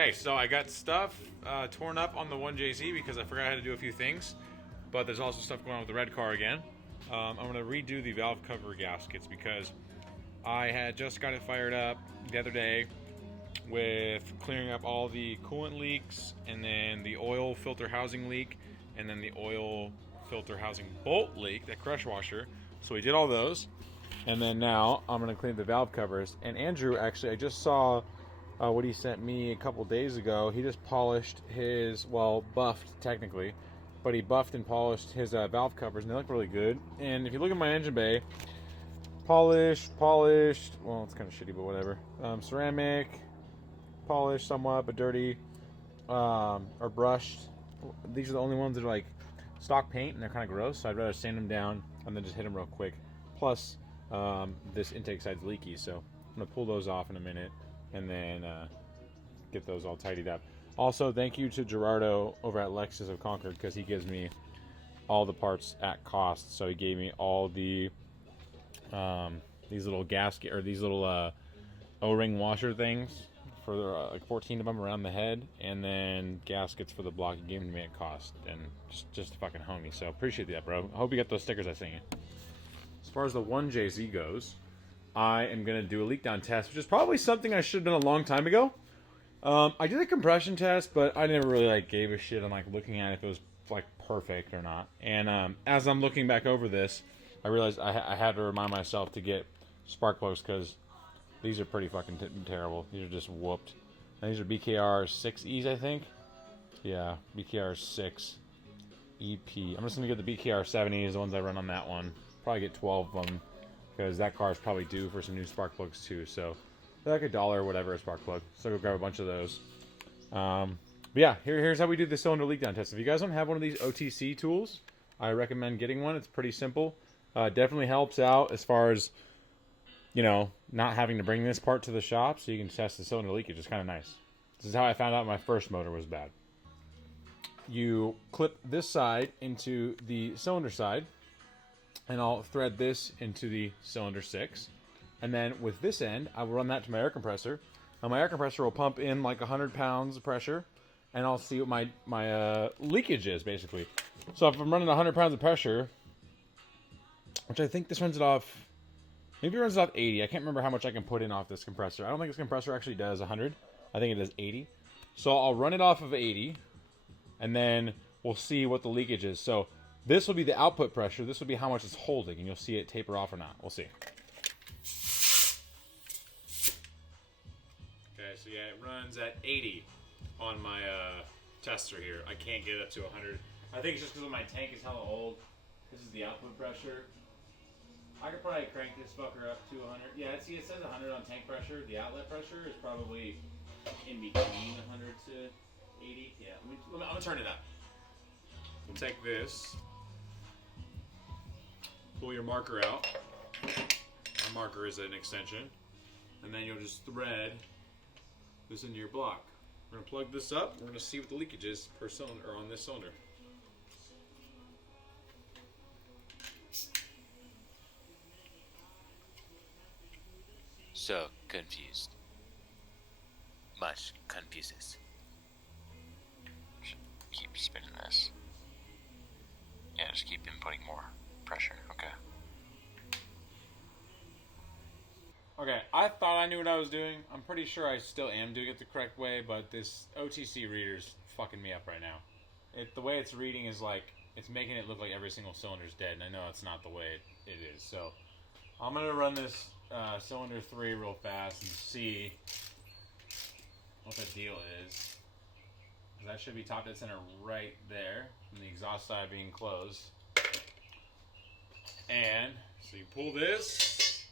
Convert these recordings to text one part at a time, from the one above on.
Okay, so I got stuff torn up on the 1JZ because I forgot how to do a few things, but there's also stuff going on with the red car again. I'm going to redo the valve cover gaskets because I had just got it fired up the other day with clearing up all the coolant leaks, and then the oil filter housing leak, and then the oil filter housing bolt leak, that crush washer. So we did all those, and then now I'm going to clean the valve covers. And Andrew, actually, I just saw what he sent me a couple days ago. He just polished his, well, buffed technically, but he buffed and polished his valve covers, and they look really good. And if you look at my engine bay, polished, well, it's kind of shitty, but whatever. Ceramic, polished somewhat, but dirty, or brushed. These are the only ones that are like stock paint, and they're kind of gross, so I'd rather sand them down and then just hit them real quick. Plus, this intake side's leaky, so I'm going to pull those off in a minute and then get those all tidied up. Also, thank you to Gerardo over at Lexus of Concord, because he gives me all the parts at cost. So he gave me all the these little gasket, or these little O-ring washer things for like 14 of them around the head, and then gaskets for the block. He gave them to me at cost, and just a fucking homie. So appreciate that, bro. I hope you got those stickers I sent you. As far as the 1JZ goes, I am going to do a leak down test, which is probably something I should have done a long time ago. I did a compression test, but I never really like gave a shit on like looking at if it was like perfect or not. And as I'm looking back over this, I realized I had to remind myself to get spark plugs, because these are pretty fucking terrible. These are just whooped. And these are BKR 6Es, I think. Yeah, BKR 6 EP. I'm just going to get the BKR 7Es, the ones I run on that one. Probably get 12 of them, because that car is probably due for some new spark plugs too. So they're like $1 or whatever a spark plug. So I'll go grab a bunch of those. But yeah, here's how we do the cylinder leak down test. If you guys don't have one of these OTC tools, I recommend getting one. It's pretty simple. Definitely helps out as far as, you know, not having to bring this part to the shop, so you can test the cylinder leakage. It's kind of nice. This is how I found out my first motor was bad. You clip this side into the cylinder side, and I'll thread this into the cylinder 6. And then with this end, I will run that to my air compressor. And my air compressor will pump in like 100 pounds of pressure, and I'll see what my leakage is, basically. So if I'm running 100 pounds of pressure, which I think this runs it off, maybe it runs it off 80. I can't remember how much I can put in off this compressor. I don't think this compressor actually does 100. I think it does 80. So I'll run it off of 80, and then we'll see what the leakage is. So this will be the output pressure. This will be how much it's holding, and you'll see it taper off or not. We'll see. Okay, so yeah, it runs at 80 on my tester here. I can't get it up to 100. I think it's just because my tank is hella old. This is the output pressure. I could probably crank this fucker up to 100. Yeah, see, it says 100 on tank pressure. The outlet pressure is probably in between 100 to 80. Yeah, I'm gonna turn it up. We'll take this, pull your marker out. My marker is an extension, and then you'll just thread this into your block. We're gonna plug this up. We're gonna see what the leakage is per cylinder, or on this cylinder. So confused. Much confuses. Keep spinning this. Yeah, just keep inputting more pressure. Okay. Okay, I thought I knew what I was doing. I'm pretty sure I still am doing it the correct way, but this OTC reader's fucking me up right now. The way it's reading is like, it's making it look like every single cylinder's dead, and I know that's not the way it is. So I'm going to run this cylinder 3 real fast and see what the deal is. That should be top dead center right there, and the exhaust side being closed. And so you pull this,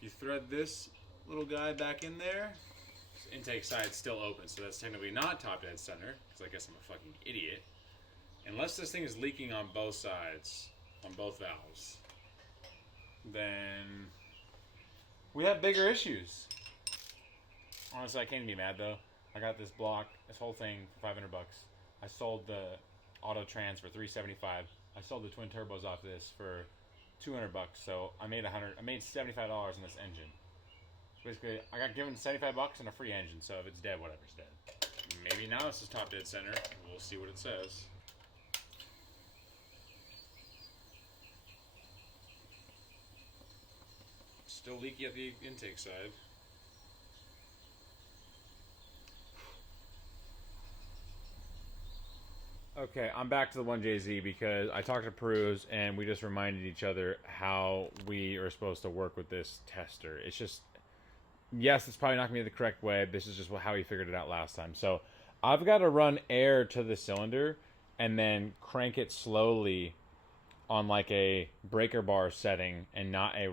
you thread this little guy back in there. This intake side's still open, so that's technically not top dead center, because I guess I'm a fucking idiot. Unless this thing is leaking on both sides, on both valves, then we have bigger issues. Honestly, I can't even be mad though. I got this block, this whole thing for 500 bucks. I sold the auto trans for $375. I sold the twin turbos off this for 200 bucks. So I made $75 on this engine. So basically, I got given 75 bucks and a free engine. So if it's dead, whatever, it's dead. Maybe now this is top dead center. We'll see what it says. Still leaky at the intake side. Okay, I'm back to the 1JZ because I talked to Peruse and we just reminded each other how we are supposed to work with this tester. It's just, yes, it's probably not going to be the correct way. This is just how he figured it out last time. So I've got to run air to the cylinder and then crank it slowly on like a breaker bar setting and not a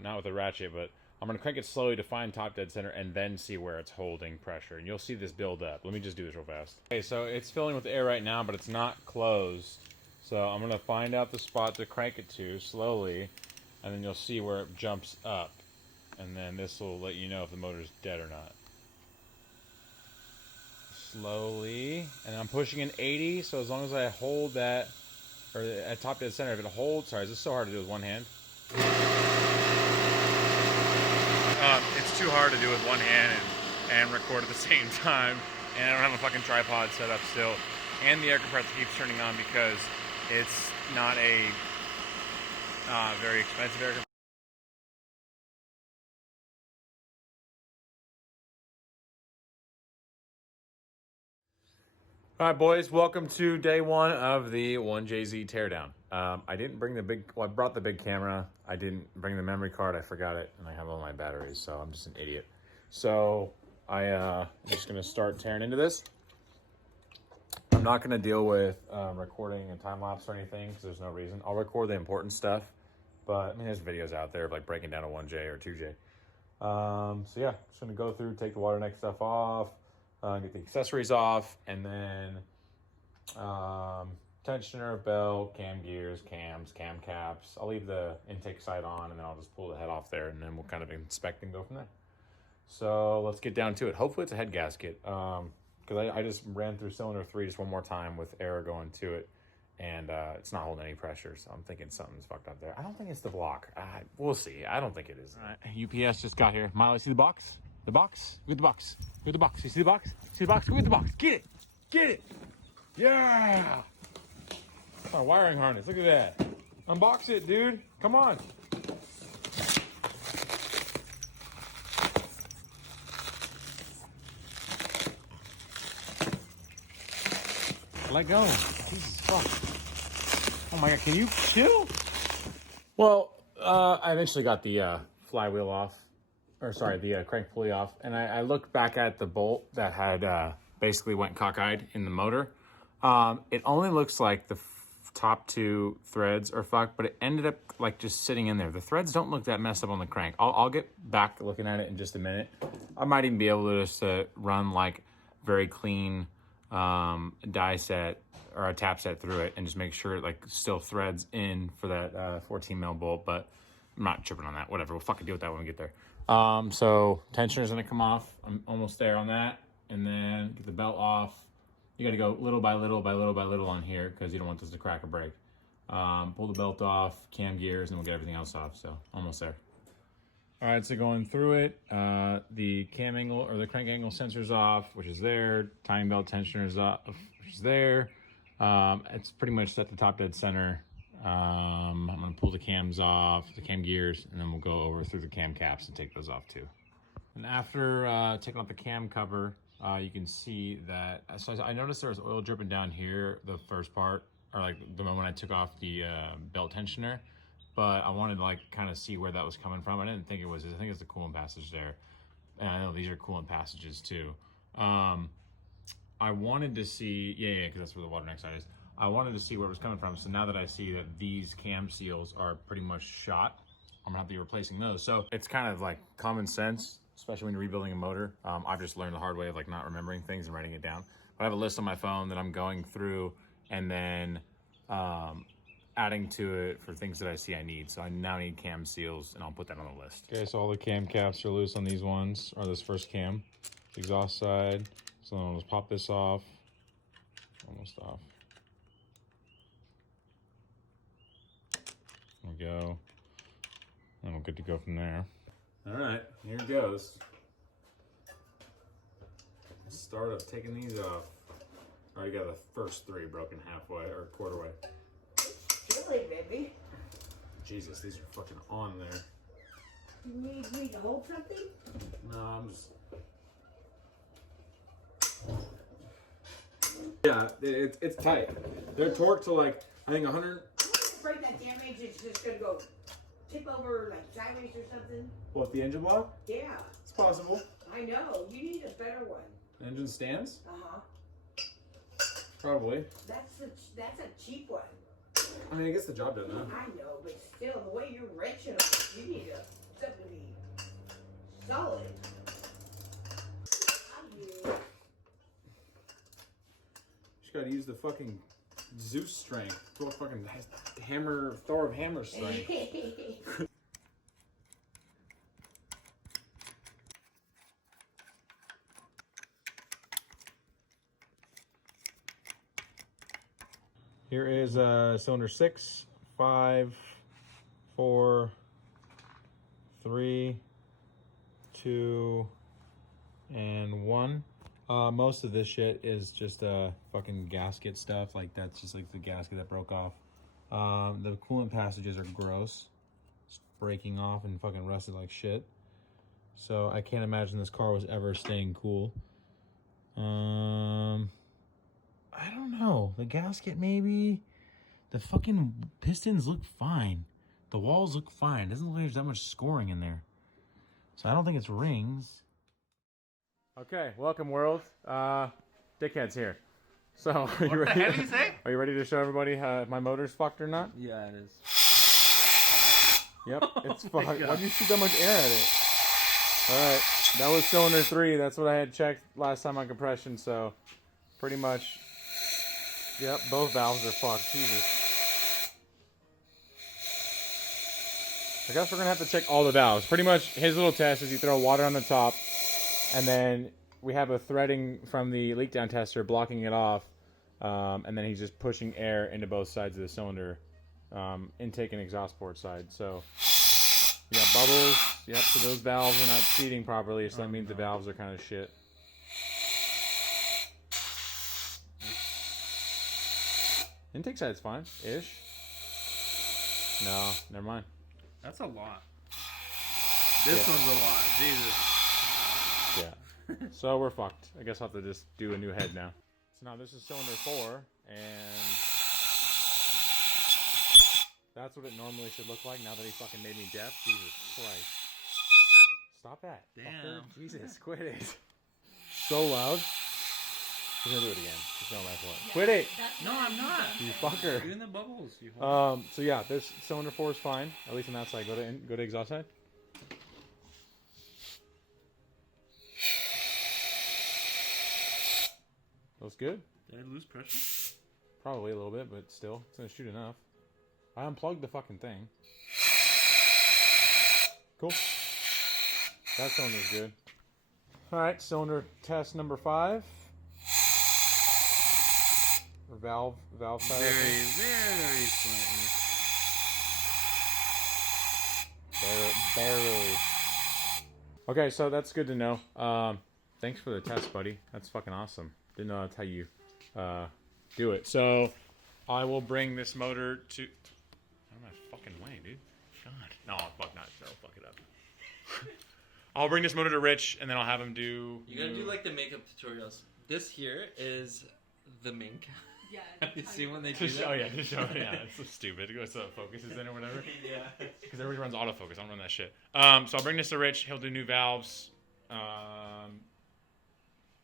not with a ratchet, but I'm going to crank it slowly to find top dead center and then see where it's holding pressure. And you'll see this build up. Let me just do this real fast. Okay, so it's filling with air right now, but it's not closed. So I'm going to find out the spot to crank it to slowly, and then you'll see where it jumps up. And then this will let you know if the motor's dead or not. Slowly, and I'm pushing in 80, so as long as I hold that, or at top dead center, if it holds, sorry, this is so hard to do with one hand. It's too hard to do with one hand and record at the same time, and I don't have a fucking tripod set up still, and the air compressor keeps turning on because it's not a very expensive air compressor. All right, boys, welcome to day one of the 1JZ Teardown. I didn't bring the I brought the big camera. I didn't bring the memory card. I forgot it, and I have all my batteries, so I'm just an idiot. So I'm just gonna start tearing into this. I'm not gonna deal with recording a time lapse or anything because there's no reason. I'll record the important stuff, but I mean, there's videos out there of like breaking down a 1J or 2J. So yeah, just gonna go through, take the water neck stuff off. Get the accessories off, and then tensioner, belt, cam gears, cams, cam caps. I'll leave the intake side on, and then I'll just pull the head off there, and then we'll kind of inspect and go from there. So let's get down to it. Hopefully it's a head gasket, because I just ran through cylinder 3 just one more time with air going to it, and it's not holding any pressure, so I'm thinking something's fucked up there. I don't think it's the block. We'll see. I don't think it is. All right, UPS just got here. Miley, see the box? The box? With the box. With the box. You see the box? See the box? With the box. Get it. Get it. Yeah. My wiring harness. Look at that. Unbox it, dude. Come on. Let go. Jesus fuck. Oh my god, can you chill? Well, I eventually got the flywheel off. Or sorry, the crank pulley off, and I looked back at the bolt that had basically went cockeyed in the motor. It only looks like the top 2 threads are fucked, but it ended up like just sitting in there. The threads don't look that messed up on the crank. I'll get back looking at it in just a minute. I might even be able to just run like very clean die set or a tap set through it and just make sure it like still threads in for that 14 mil bolt, but I'm not tripping on that. Whatever, we'll fucking deal with that when we get there. So tensioner's gonna come off. I'm almost there on that, and then get the belt off. You got to go little by little by little by little on here because you don't want this to crack or break. Pull the belt off, cam gears, and we'll get everything else off. So almost there. All right, so going through it, the cam angle or the crank angle sensor's off, which is there. Timing belt tensioner's off, which is there. It's pretty much set the top dead center. I'm gonna pull the cams off, the cam gears, and then we'll go over through the cam caps and take those off too. And after taking off the cam cover, you can see that, so I noticed there was oil dripping down here, the first part, or like the moment I took off the belt tensioner, but I wanted to like kind of see where that was coming from. I didn't think it was, I think it's the coolant passage there. And I know these are coolant passages too. I wanted to see, yeah, because that's where the water neck side is. I wanted to see where it was coming from. So now that I see that these cam seals are pretty much shot, I'm gonna have to be replacing those. So it's kind of like common sense, especially when you're rebuilding a motor. I've just learned the hard way of like not remembering things and writing it down. But I have a list on my phone that I'm going through and then adding to it for things that I see I need. So I now need cam seals, and I'll put that on the list. Okay, so all the cam caps are loose on these ones, or this first cam, exhaust side. So I'll just pop this off, almost off. There we go. And we're good to go from there. All right, here it goes. start of taking these off. Already got the first 3 broken halfway or quarter way. Really, baby? Jesus, these are fucking on there. You need me to hold something? No, I'm just. Yeah, it's tight. They're torqued to like, I think 100. I'm afraid that damage is just gonna go tip over like sideways or something. What, the engine block? Yeah, It's possible. I know. You need a better one. Engine stands? Uh-huh. Probably. That's a cheap one. I mean, it gets the job done, though. I know, but still, the way you're wrenching them, you need something to be solid. Just gotta use the fucking Zeus strength. Thor fucking hammer, Thor of hammer strength. Here is cylinder 6, 5, 4, 3, 2, and 1. Most of this shit is just fucking gasket stuff. Like that's just like the gasket that broke off. The coolant passages are gross. It's breaking off and fucking rusted like shit. So I can't imagine this car was ever staying cool. I don't know. The gasket maybe. The fucking pistons look fine. The walls look fine. It doesn't look like there's that much scoring in there. So I don't think it's rings. Okay, welcome world. Dickhead's here. So are you ready? What did you say? Are you ready to show everybody if my motor's fucked or not? Yeah, it is. Yep, it's fucked. Why'd you shoot that much air at it? Alright, that was cylinder 3. That's what I had checked last time on compression, so pretty much. Yep, both valves are fucked. Jesus. I guess we're gonna have to check all the valves. Pretty much his little test is you throw water on the top, and then we have a threading from the leak down tester blocking it off, and then he's just pushing air into both sides of the cylinder, intake and exhaust port side. So you got bubbles. Yep, so those valves are not seating properly, so that means the valves are kind of shit. Intake side's fine, ish. No, never mind. That's a lot. This one's a lot. Jesus. Yeah. So we're fucked. I guess I'll have to just do a new head now. So now this is cylinder 4, and that's what it normally should look like now that he fucking made me deaf. Jesus Christ. Stop that. Damn. Fucker. Jesus, quit it. So loud. He's gonna do it again. There's no life for it. Quit it! No, I'm not. You fucker. Doing the bubbles. You hold So yeah, this cylinder 4 is fine. At least on that side. Go to exhaust side. Looks good. Did I lose pressure? Probably a little bit, but still, it's gonna shoot enough. I unplugged the fucking thing. Cool. That cylinder's good. Alright, cylinder test number 5. Or valve side. Very slightly. Barely. Okay, so that's good to know. Thanks for the test, buddy. That's fucking awesome. Didn't know that's how you do it. So I will bring this motor to. Out of my fucking way, dude. God. No, fuck not. No, fuck it up. I'll bring this motor to Rich, and then I'll have him do. You gotta do like the makeup tutorials. This here is the main. Yeah. Have you seen when they do Just, that? oh yeah, just show. Yeah, it's so stupid. It goes so it focuses in or whatever. Yeah. Because everybody runs autofocus. I don't run that shit. So I'll bring this to Rich. He'll do new valves.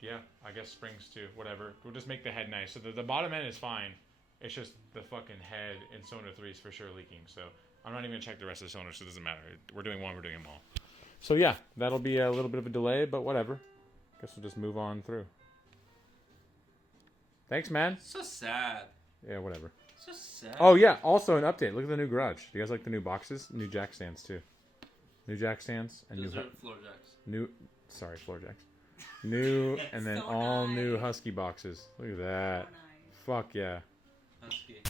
Yeah, I guess springs too. Whatever. We'll just make the head nice. So the bottom end is fine. It's just the fucking head in cylinder 3 is for sure leaking. So I'm not even gonna check the rest of the cylinders. So it doesn't matter. We're doing one. We're doing them all. So yeah, that'll be a little bit of a delay, but whatever. Guess we'll just move on through. Thanks, man. So sad. Yeah, whatever. So sad. Oh yeah, also an update. Look at the new garage. Do you guys like the new boxes? New jack stands too. New jack stands and Those new are floor jacks. sorry, floor jacks. New and then So all new nice. Husky boxes. Look at that. So nice. Fuck yeah. Husky.